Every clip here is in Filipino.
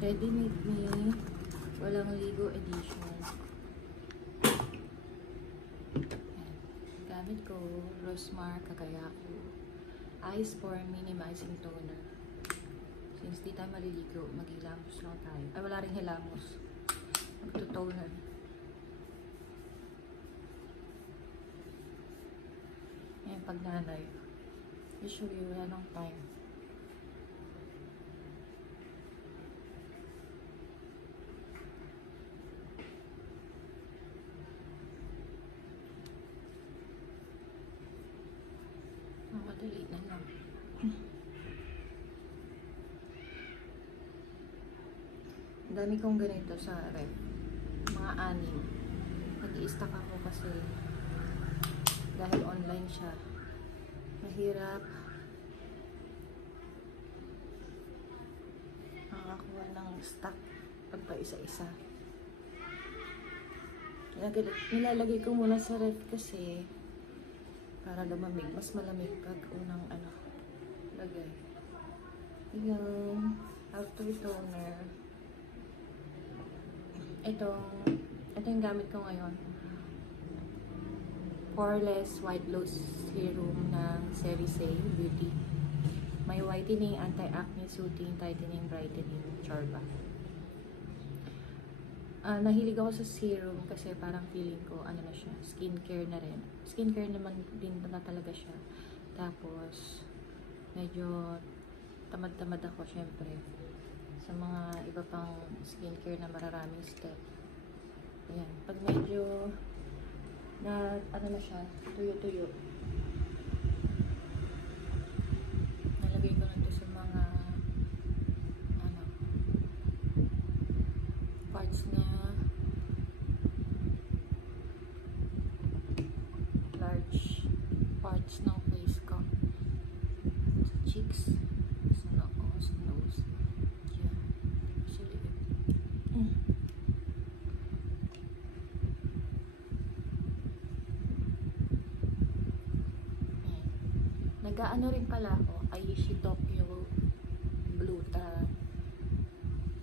Get Ready With Me. Walang ligo edition. Gamit ko, Rosmar Kakayaku. Ice for Minimizing Toner. Since di tayo maliligo, maghilamos lang tayo. Ay, wala rin hilamos. Magto-toner. Yan, pag nanay. Usually, wala nang time. Madali na lang. Ang dami kong ganito sa ref. Mga 6. Nag-i-stock ako kasi dahil online siya. Mahirap makakakuha ng stock pag pa isa-isa. Nilalagay ko muna sa ref kasi para lumamig. Mas malamig pag unang lagay. Yung after toner. Ito yung gamit ko ngayon. Poreless White Glow Serum ng Cerisei Beauty. May whitening, anti-acne, soothing, tightening, brightening, chorba. Nahilig ako sa serum kasi parang feeling ko, na siya, skincare na rin. Skincare naman din na talaga siya. Tapos, medyo tamad-tamad ako, syempre. Sa mga iba pang skincare na mararaming step. Ayan. Pag medyo, na siya, tuyo-tuyo. Nalagay ko na ito sa mga, parts na large parts ng face ko. Sa cheeks, sa noo, sa nose. Yan. Actually, nag-aano rin pala ako, Aishi Tokyo Bluta,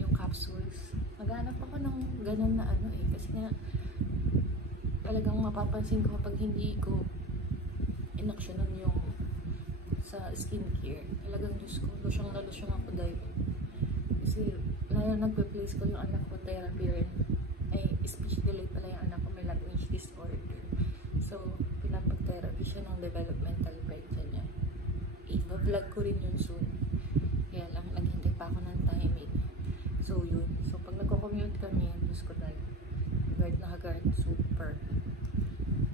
yung capsules. Maghanap ako ng ganun na kasi nga talagang mapapansin ko kapag hindi ko inaksyonan yung sa skincare. Talagang Diyos ko, lusyang na lusyang ako dahil. Kasi lalo nagpe-place ko yung anak ko therapy rin. Ay, speech delay pala yung anak ko, may language disorder. So, pinapag-therapy siya ng developmental breakdown niya. I-vlog ko rin yun soon. Kaya lang, naghintay pa ako ng timing. So, yun. So, pag nagko-commute kami, Diyos ko dahil, guard na guard, super.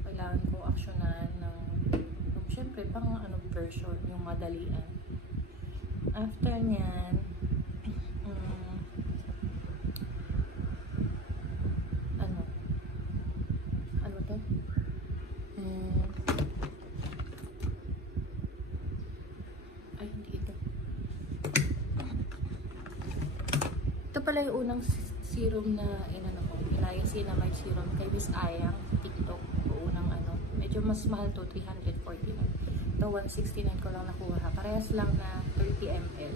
Kailangan ko aksyonan ng, syempre, pang version, yung madalian. After nyan, ano to? Ay, hindi ito. Ito pala yung unang serum na niacinamide serum kay Miss Ayang TikTok. Unang medyo mas mahal to, 349. Ito 169 ko lang nakuha. Parehas lang na 30 ml.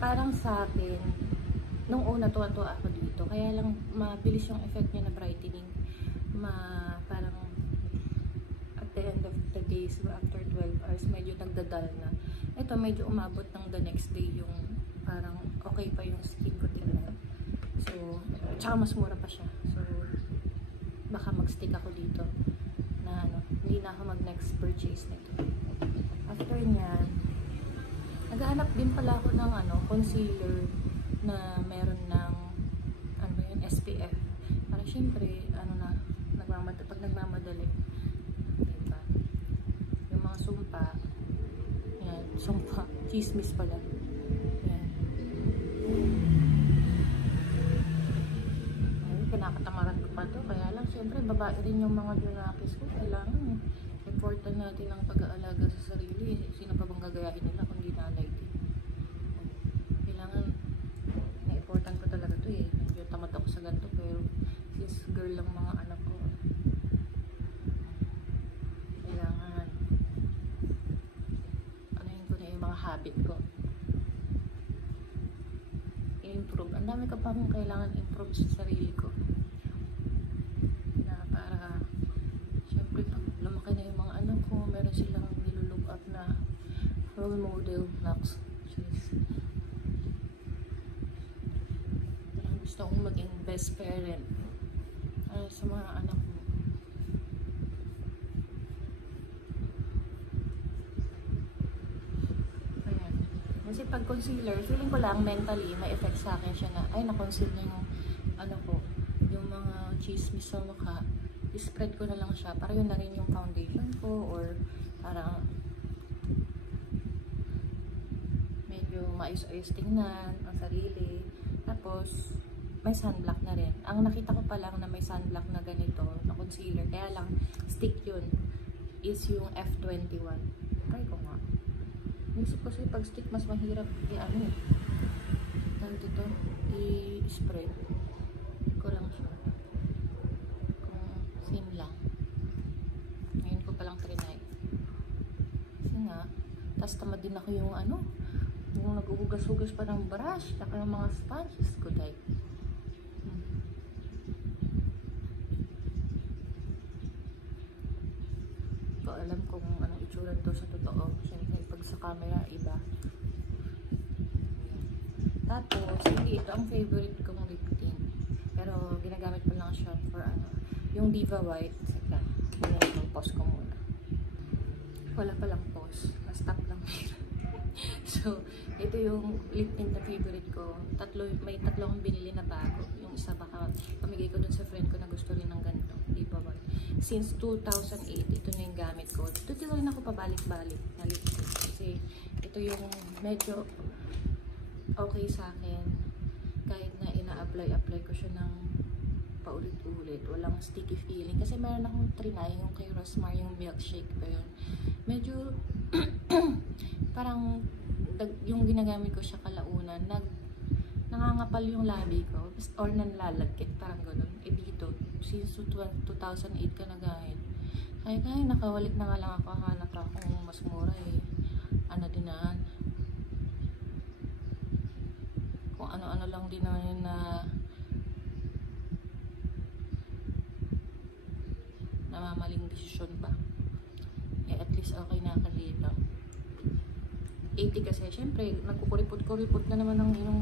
Parang sa akin nung una tuwa-tuwa ako dito. Kaya lang mabilis yung effect niya na brightening. Parang at the end of the day, so after 12 hours, medyo nagdadal na. Ito medyo umabot ng the next day yung parang okay pa yung skin ko tingnan. So, tsaka mas mura pa siya. So, baka mag-stick ako dito na hindi na ako mag-next purchase nito. After nyan, naghahanap din pala ako ng concealer na meron ng SPF. Para syempre, pag nagmamadali. Diba? Yung mga sumpa, yan, sumpa, chismis pala. Yan. Kinakatamaran ko pa to, kaya lang syempre babae rin yung mga junakis ko. Kailangan important natin ang pag-aalaga sa sarili. Sino pa bang gagayahin nila kung di nanay din? Kailangan na-important ko talaga to medyo tamad ako sa ganito, pero since girl lang mga anak ko, kailangan ko na yung mga habit ko i-improve. ang dami ka pa akong kailangan improve sa sarili ko. Na para, syempre, pag lumaki na yung mga anak ko, meron silang nilulook up na role model na gusto kong maging best parent sa mga anak ko. Ayan. Kasi pag concealer, feeling ko lang mentally may effect sa akin siya na ay na-conceal na yung ano ko, yung mga chismis sa mukha. I-spread ko na lang siya para yun na rin yung foundation ko or para medyo maayos-ayos tingnan ang sarili. Tapos may sunblock na rin. Ang nakita ko pa lang na may sunblock na ganito, na concealer, kaya lang stick yun, is yung F21. Try ko nga. Isip ko kasi pag stick, mas mahirap i-ano eh. Dahil dito, i-spread. Ko lang siya. Kung same lang. Ngayon ko palang trinay. Kasi nga, tas tamad din ako yung ano, yung nag-uhugas-hugas pa ng brush, saka ng mga sponges ko dahil. Alam kung anong itsura to sa totoo. Siyempre, pag sa camera, iba. Tapos, hindi ito ang favorite kong lip tint. Pero, ginagamit ko lang siya for ano. Yung Diva White. Saka, yung pause ko muna. Wala palang pause. Na-stop lang. So, ito yung lip tint na favorite ko. May tatlong binili na bago. Yung isa baka pamigay ko dun sa friend ko na gusto rin ng ganito. Diva White. Since 2008, ito na yung gamit ko. Dito rin ako pabalik-balik na lipstick. Kasi ito yung medyo okay sa akin. Kahit na ina-apply ko siya ng paulit-ulit. Walang sticky feeling. Kasi meron akong trinay yung kay Rosmar, yung milkshake pa yun. Medyo parang yung ginagamit ko siya kalaunan. Nangangapal yung labi ko. Or nanlalagkit. Parang gano'n. Dito. Since 2008 ka na gamit. Ay, nakawalik na nga lang ako. Hanap akong mas mura eh. Ano dinaan. Kung ano-ano lang din naman na namamaling desisyon pa. Eh, at least okay na ka dito. 80 kasi, syempre, nagkukuripot-kuripot na naman ng yung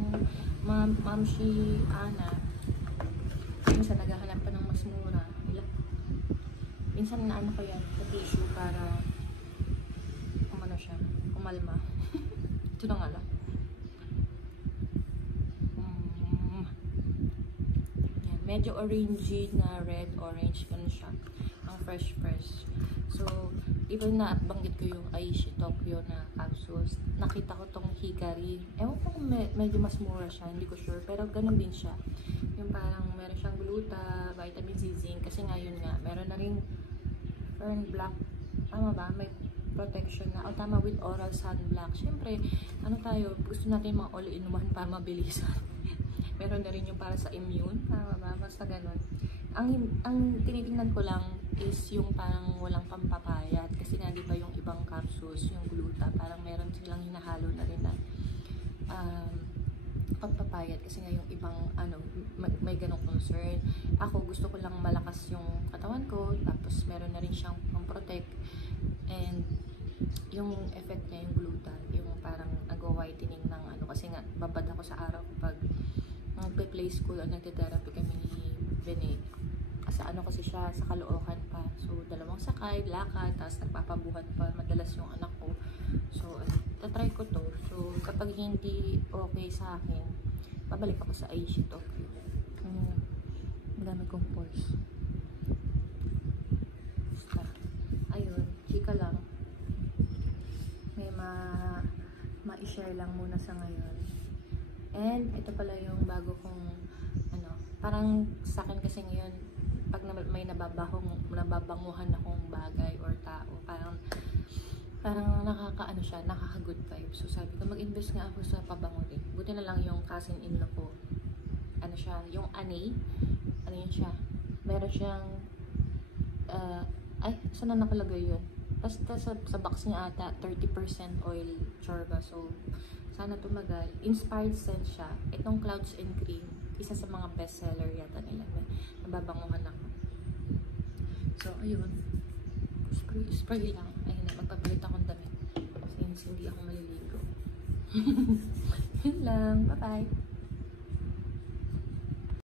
mamshi Ana. Minsan naghahanap pa ng mas mura. Minsan na ano ko yan sa tissue para umano siya, umalma. Ito na nga lang. Yan. Medyo orangey na red-orange yun siya. Ang fresh. So, even na banggit ko yung Aishi Tokyo na capsules, nakita ko tong Hikari. Ewan ko kung medyo mas mura siya, hindi ko sure. Pero ganun din siya. Yung parang meron siyang gluta, vitamin C, zinc. Kasi ngayon nga, meron na ring fern black. Tama ba? May protection na. O tama, with oral sunblock. Siyempre, ano tayo, gusto natin mga all-in-one para mabilisan. Meron na rin yung para sa immune. Tama ba? Basta ganun. Ang tinitingnan ko lang is yung parang walang pampapayat. Kasi nga, di ba yung ibang capsules, yung gluta, parang meron silang hinahalo na rin na pampapayat. Kasi nga yung ibang, ano, may ganong concern. Ako, gusto ko lang malakas yung katawan ko. Tapos, meron na rin siyang pang-protect. And, yung effect niya, yung gluta, yung parang nag-whitening ng ano. Kasi nga, babad ako sa araw kapag nagpe-play school o nagte-therapy kami ni Bene. Kasi ano kasi siya, sa Caloocan pa. So, dalawang sakay, lakad, tapos nagpapabuhat pa madalas yung anak ko. So, tatry ko to. So, kapag hindi okay sa akin, babalik ako sa Aishi Tokyo. Madami kong pores. Basta, ayun, chika lang. May ma-share lang muna sa ngayon. And, ito pala yung bago kong, ano, parang sa akin kasi ngayon, pag may nababanguhan akong bagay or tao, parang nakaka-ano siya, nakaka-good vibe. So, sabi ko, mag-invest nga ako sa pabango din. Buti na lang yung cousin-in-law ko. Ano siya, yung Anay, ano yun siya, meron siyang, ay, saan na nakalagay yun? Basta sa box niya ata, 30% oil chorba. So, Sana tumagal. Inspired Scent siya. Itong Clouds and Cream, isa sa mga bestseller yata nila. Nababanguhan ako. So, ayun. Spray lang. Ayun na, magpapalit akong damit. Since hindi ako maliligo. Yun lang. Bye-bye.